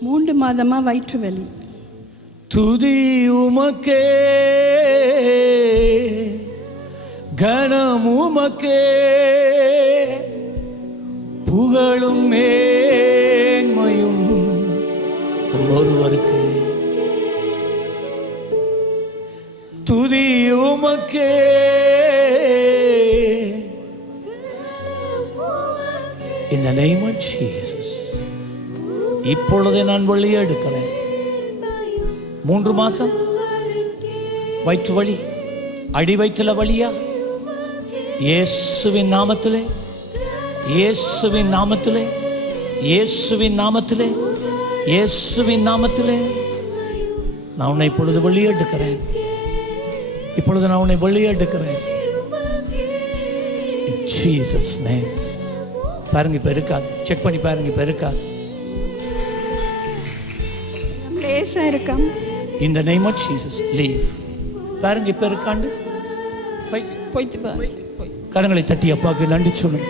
மூன்று மாதமாக வயிற்று வலி. துதி உமக்கே கனம் உமக்கே புகழும் மேன்மையும் ஒருவருக்கு. துதி உமக்கே. In the name of Jesus. இப்பொழுதே நான் வெளியே எடுக்கிறேன். மூன்று மாசம்? வயிற்று வலி. அடி வயிற்றுல வழியா இயேசுவின் நாமத்திலே. இயேசுவின் நாமத்திலே. இயேசுவின் நாமத்திலே. இயேசுவின் நாமத்திலே. நான் உன்னை இப்பொழுது வெளியே எடுக்கிறேன். இப்பொழுது நான் உன்னை வெளியே எடுக்கிறேன். ஜீசஸ் நேம் பாருங்க இப்போ இருக்காது. செக் பண்ணி பாருங்க இப்போ இருக்காது. In the name of Jesus, leave. பாருங்க இப்ப இருக்காண்டு. போய்த்து கரங்களை தட்டி அப்பாவுக்கு நன்றி சொல்லுங்க.